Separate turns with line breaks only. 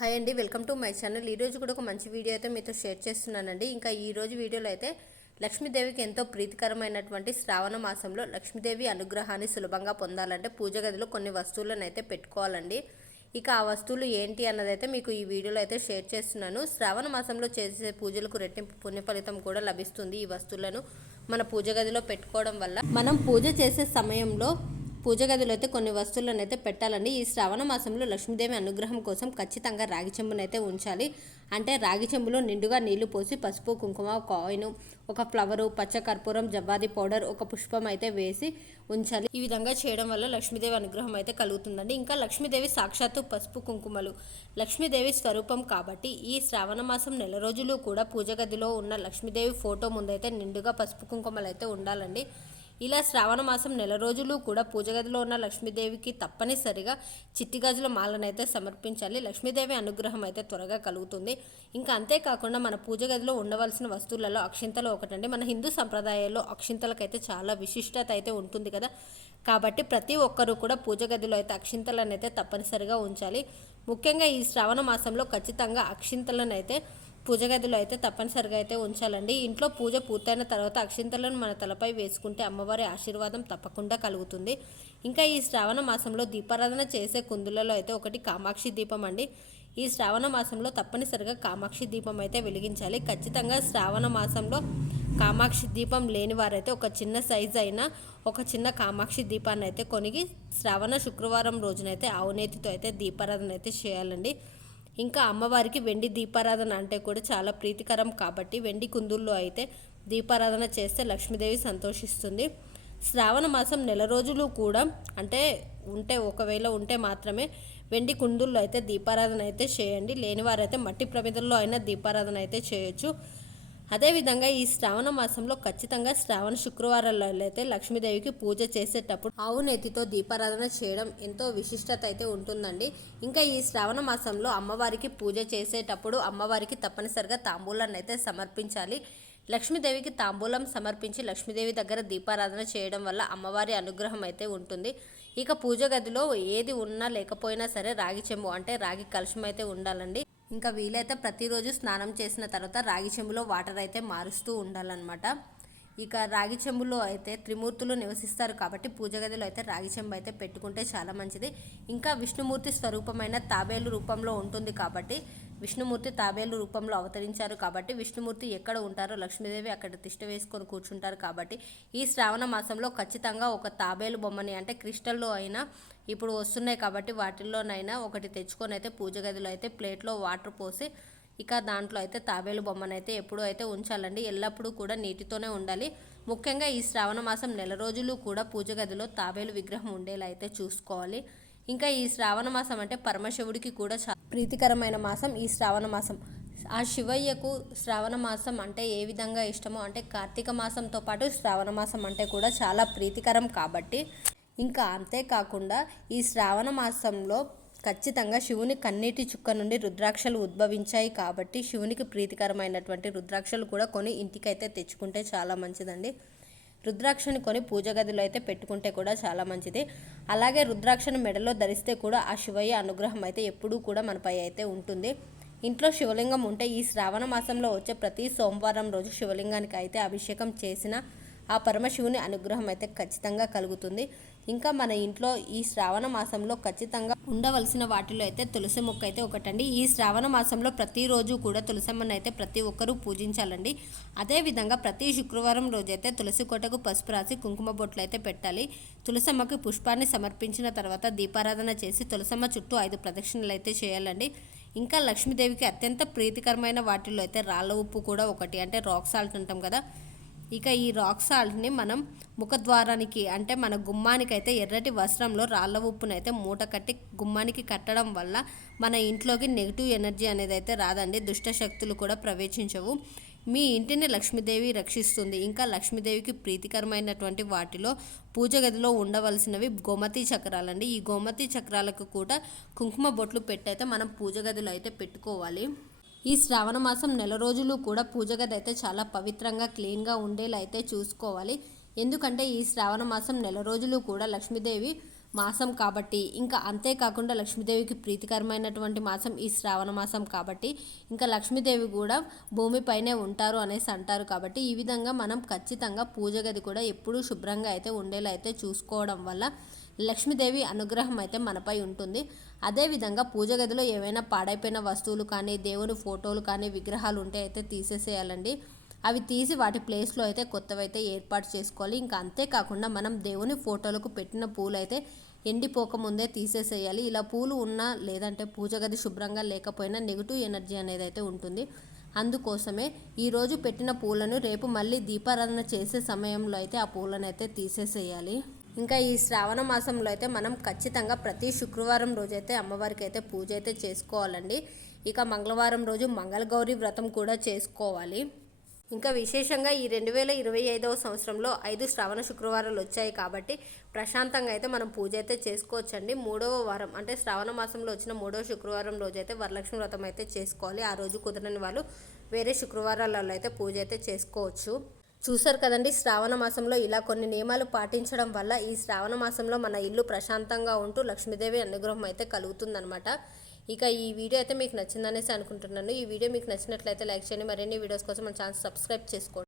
Hi అండి welcome to my channel. ఈరోజు కూడా ఒక మంచి వీడియో అయితే మీతో షేర్ చేస్తున్నానండి. ఇంకా ఈరోజు వీడియోలో అయితే లక్ష్మీదేవికి ఎంతో ప్రీతికరమైనటువంటి శ్రావణ మాసంలో లక్ష్మీదేవి అనుగ్రహాన్ని సులభంగా పొందాలంటే పూజ గదిలో కొన్ని వస్తువులను అయితే పెట్టుకోవాలండి. ఇక ఆ వస్తువులు ఏంటి అన్నదైతే మీకు ఈ వీడియోలో అయితే షేర్ చేస్తున్నాను. శ్రావణ మాసంలో చేసే పూజలకు రెట్టింపు పుణ్య ఫలితం కూడా లభిస్తుంది ఈ వస్తువులను మన పూజ గదిలో పెట్టుకోవడం వల్ల. మనం పూజ చేసే సమయంలో పూజ గదిలో అయితే కొన్ని వస్తువులను అయితే పెట్టాలండి. ఈ శ్రావణ మాసంలో లక్ష్మీదేవి అనుగ్రహం కోసం ఖచ్చితంగా రాగి చెంబును అయితే ఉంచాలి. అంటే రాగి చెంబులో నిండుగా నీళ్ళు పోసి పసుపు కుంకుమ కాయిన్ ఒక ఫ్లవరు పచ్చ కర్పూరం జవ్వాది పౌడర్ ఒక పుష్పం అయితే వేసి ఉంచాలి. ఈ విధంగా చేయడం వల్ల లక్ష్మీదేవి అనుగ్రహం అయితే కలుగుతుందండి. ఇంకా లక్ష్మీదేవి సాక్షాత్తు పసుపు కుంకుమలు. లక్ష్మీదేవి స్వరూపం కాబట్టి ఈ శ్రావణ మాసం నెల రోజులు కూడా పూజ గదిలో ఉన్న లక్ష్మీదేవి ఫోటో ముందైతే నిండుగా పసుపు కుంకుమలు అయితే ఉండాలండి. ఇలా శ్రావణ మాసం నెల రోజులు కూడా పూజ గదిలో ఉన్న లక్ష్మీదేవికి తప్పనిసరిగా చిట్టి గాజుల మాలనైతే సమర్పించాలి. లక్ష్మీదేవి అనుగ్రహం అయితే త్వరగా కలుగుతుంది. ఇంకా అంతేకాకుండా మన పూజ గదిలో ఉండవలసిన వస్తువులలో అక్షింతలు ఒకటండి. మన హిందూ సంప్రదాయాల్లో అక్షింతలకైతే చాలా విశిష్టత అయితే ఉంటుంది కదా. కాబట్టి ప్రతి ఒక్కరూ కూడా పూజ గదిలో అయితే అక్షింతలను అయితే తప్పనిసరిగా ఉంచాలి. ముఖ్యంగా ఈ శ్రావణ మాసంలో ఖచ్చితంగా అక్షింతలను అయితే పూజ గదిలో అయితే తప్పనిసరిగా అయితే ఉంచాలండి. ఇంట్లో పూజ పూర్తయిన తర్వాత అక్షింతలను మన తలపై వేసుకుంటే అమ్మవారి ఆశీర్వాదం తప్పకుండా కలుగుతుంది. ఇంకా ఈ శ్రావణ మాసంలో దీపారాధన చేసే కుందులలో అయితే ఒకటి కామాక్షి దీపం అండి. ఈ శ్రావణ మాసంలో తప్పనిసరిగా కామాక్షి దీపం అయితే వెలిగించాలి. ఖచ్చితంగా శ్రావణ మాసంలో కామాక్షి దీపం లేని వారైతే ఒక చిన్న సైజు అయినా ఒక చిన్న కామాక్షి దీపాన్ని అయితే కొనిగి శ్రావణ శుక్రవారం రోజునైతే ఆవునేతితో అయితే దీపారాధన అయితే చేయాలండి. ఇంకా అమ్మవారికి వెండి దీపారాధన అంటే కూడా చాలా ప్రీతికరం కాబట్టి వెండి కుందుల్లో అయితే దీపారాధన చేస్తే లక్ష్మీదేవి సంతోషిస్తుంది. శ్రావణ మాసం నెల రోజులు కూడా అంటే ఉంటే ఒకవేళ ఉంటే మాత్రమే వెండి కుందుల్లో అయితే దీపారాధన అయితే చేయండి. లేని వారైతే మట్టి ప్రమిదల్లో అయినా దీపారాధన అయితే చేయొచ్చు. అదేవిధంగా ఈ శ్రావణ మాసంలో ఖచ్చితంగా శ్రావణ శుక్రవారాల్లో అయితే లక్ష్మీదేవికి పూజ చేసేటప్పుడు ఆవు నెత్తితో దీపారాధన చేయడం ఎంతో విశిష్టత అయితే ఉంటుందండి. ఇంకా ఈ శ్రావణ మాసంలో అమ్మవారికి పూజ చేసేటప్పుడు అమ్మవారికి తప్పనిసరిగా తాంబూలాన్ని అయితే సమర్పించాలి. లక్ష్మీదేవికి తాంబూలం సమర్పించి లక్ష్మీదేవి దగ్గర దీపారాధన చేయడం వల్ల అమ్మవారి అనుగ్రహం అయితే ఉంటుంది. ఇక పూజ గదిలో ఏది ఉన్నా లేకపోయినా సరే రాగి చెంబు అంటే రాగి కలుషం అయితే ఉండాలండి. ఇంకా వీలైతే ప్రతిరోజు స్నానం చేసిన తర్వాత రాగి చెంబులో వాటర్ అయితే మారుస్తూ ఉండాలన్నమాట. ఇక రాగి చెంబులో అయితే త్రిమూర్తులు నివసిస్తారు కాబట్టి పూజ గదిలో అయితే రాగి చెంబు అయితే పెట్టుకుంటే చాలా మంచిది. ఇంకా విష్ణుమూర్తి స్వరూపమైన తాబేలు రూపంలో ఉంటుంది కాబట్టి విష్ణుమూర్తి తాబేలు రూపంలో అవతరించారు కాబట్టి విష్ణుమూర్తి ఎక్కడ ఉంటారో లక్ష్మీదేవి అక్కడ తిష్ట వేసుకొని కూర్చుంటారు కాబట్టి ఈ శ్రావణ మాసంలో ఖచ్చితంగా ఒక తాబేలు బొమ్మని అంటే క్రిస్టల్లో అయినా ఇప్పుడు వస్తున్నాయి కాబట్టి వాటిల్లోనైనా ఒకటి తెచ్చుకొని అయితే పూజ గదిలో అయితే ప్లేట్లో వాటర్ పోసి ఇక దాంట్లో అయితే తాబేలు బొమ్మను అయితే ఎప్పుడూ అయితే ఉంచాలండి. ఎల్లప్పుడూ కూడా నీటితోనే ఉండాలి. ముఖ్యంగా ఈ శ్రావణ మాసం నెల రోజులు కూడా పూజ గదిలో తాబేలు విగ్రహం ఉండేలా అయితే చూసుకోవాలి. ఇంకా ఈ శ్రావణ మాసం అంటే పరమశివుడికి కూడా చాలా ప్రీతికరమైన మాసం ఈ శ్రావణ మాసం. ఆ శివయ్యకు శ్రావణ మాసం అంటే ఏ విధంగా ఇష్టమో అంటే కార్తీక మాసంతో పాటు శ్రావణ మాసం అంటే కూడా చాలా ప్రీతికరం కాబట్టి. ఇంకా అంతేకాకుండా ఈ శ్రావణ మాసంలో ఖచ్చితంగా శివుని కన్నీటి చుక్క నుండి రుద్రాక్షలు ఉద్భవించాయి కాబట్టి శివునికి ప్రీతికరమైనటువంటి రుద్రాక్షలు కూడా కొని ఇంటికైతే తెచ్చుకుంటే చాలా మంచిదండి. రుద్రాక్షని కొని పూజ గదిలో అయితే పెట్టుకుంటే కూడా చాలా మంచిది. అలాగే రుద్రాక్షను మెడలో ధరిస్తే కూడా ఆ శివయ్య అనుగ్రహం అయితే ఎప్పుడూ కూడా మనపై అయితే ఉంటుంది. ఇంట్లో శివలింగం ఉంటే ఈ శ్రావణ మాసంలో వచ్చే ప్రతి సోమవారం రోజు శివలింగానికి అయితే అభిషేకం చేసిన ఆ పరమశివుని అనుగ్రహం అయితే ఖచ్చితంగా కలుగుతుంది. ఇంకా మన ఇంట్లో ఈ శ్రావణ మాసంలో ఖచ్చితంగా ఉండవలసిన వాటిలో అయితే తులసి మొక్క అయితే ఒకటండి. ఈ శ్రావణ మాసంలో ప్రతిరోజు కూడా తులసమ్మను అయితే ప్రతి ఒక్కరూ పూజించాలండి. అదేవిధంగా ప్రతి శుక్రవారం రోజైతే తులసి కోటకు పసుపు రాసి కుంకుమ బొట్లు అయితే పెట్టాలి. తులసమ్మకి పుష్పాన్ని సమర్పించిన తర్వాత దీపారాధన చేసి తులసమ్మ చుట్టూ ఐదు ప్రదక్షిణలు అయితే చేయాలండి. ఇంకా లక్ష్మీదేవికి అత్యంత ప్రీతికరమైన వాటిల్లో అయితే రాళ్ళ ఉప్పు కూడా ఒకటి అంటే రాక్ సాల్ట్ అంటాం కదా. ఇక ఈ రాక్ సాల్ట్ని మనం ముఖద్వారానికి అంటే మన గుమ్మానికి అయితే ఎర్రటి వస్త్రంలో రాళ్ళ ఉప్పునైతే మూట కట్టి గుమ్మానికి కట్టడం వల్ల మన ఇంట్లోకి నెగిటివ్ ఎనర్జీ అనేది అయితే రాదండి. దుష్ట శక్తులు కూడా ప్రవేశించవు. మీ ఇంటిని లక్ష్మీదేవి రక్షిస్తుంది. ఇంకా లక్ష్మీదేవికి ప్రీతికరమైనటువంటి వాటిలో పూజ గదిలో ఉండవలసినవి గోమతి చక్రాలండి. ఈ గోమతి చక్రాలకు కూడా కుంకుమ బొట్లు పెట్టయితే మనం పూజ గదిలో అయితే పెట్టుకోవాలి. ఈ శ్రావణ మాసం నెల రోజులు కూడా పూజ గది అయితే చాలా పవిత్రంగా క్లీన్గా ఉండేలా అయితే చూసుకోవాలి. ఎందుకంటే ఈ శ్రావణ మాసం నెల రోజులు కూడా లక్ష్మీదేవి మాసం కాబట్టి ఇంకా అంతేకాకుండా లక్ష్మీదేవికి ప్రీతికరమైనటువంటి మాసం ఈ శ్రావణ మాసం కాబట్టి ఇంకా లక్ష్మీదేవి కూడా భూమిపైనే ఉంటారు అనేసి అంటారు కాబట్టి ఈ విధంగా మనం ఖచ్చితంగా పూజ గది కూడా ఎప్పుడూ శుభ్రంగా అయితే ఉండేలా అయితే చూసుకోవడం వల్ల లక్ష్మీదేవి అనుగ్రహం అయితే మనపై ఉంటుంది. అదేవిధంగా పూజ గదిలో ఏవైనా పాడైపోయిన వస్తువులు కానీ దేవుని ఫోటోలు కానీ విగ్రహాలు ఉంటే అయితే తీసేసేయాలండి. అవి తీసి వాటి ప్లేస్లో అయితే కొత్తవి అయితే ఏర్పాటు చేసుకోవాలి. ఇంకా అంతేకాకుండా మనం దేవుని ఫోటోలకు పెట్టిన పూలు అయితే ఎండిపోకముందే తీసేసేయాలి. ఇలా పూలు ఉన్నా లేదంటే పూజ గది శుభ్రంగా లేకపోయినా నెగిటివ్ ఎనర్జీ అనేది అయితే ఉంటుంది. అందుకోసమే ఈరోజు పెట్టిన పూలను రేపు మళ్ళీ దీపారాధన చేసే సమయంలో అయితే ఆ పూలను అయితే తీసేసేయాలి. ఇంకా ఈ శ్రావణ మాసంలో అయితే మనం ఖచ్చితంగా ప్రతి శుక్రవారం రోజైతే అమ్మవారికి అయితే పూజ అయితే చేసుకోవాలండి. ఇక మంగళవారం రోజు మంగళగౌరి వ్రతం కూడా చేసుకోవాలి. ఇంకా విశేషంగా ఈ రెండు వేల ఇరవై ఐదవ సంవత్సరంలో ఐదు శ్రావణ శుక్రవారాలు వచ్చాయి కాబట్టి ప్రశాంతంగా అయితే మనం పూజ అయితే చేసుకోవచ్చండి. మూడవ వారం అంటే శ్రావణ మాసంలో వచ్చిన మూడవ శుక్రవారం రోజు అయితే వరలక్ష్మి వ్రతం అయితే చేసుకోవాలి. ఆ రోజు కుదరని వాళ్ళు వేరే శుక్రవారాలలో అయితే పూజ అయితే చేసుకోవచ్చు. చూసారు కదండి శ్రావణ మాసంలో ఇలా కొన్ని నియమాలు పాటించడం వల్ల ఈ శ్రావణ మాసంలో మన ఇల్లు ప్రశాంతంగా ఉంటూ లక్ష్మీదేవి అనుగ్రహం అయితే కలుగుతుందనమాట ఇక ఈ వీడియో అయితే మీకు నచ్చిందనేసి అనుకుంటున్నాను. ఈ వీడియో మీకు నచ్చినట్లయితే లైక్ చేయండి. మరిన్ని వీడియోస్ కోసం మన ఛానల్ సబ్స్క్రైబ్ చేసుకోండి.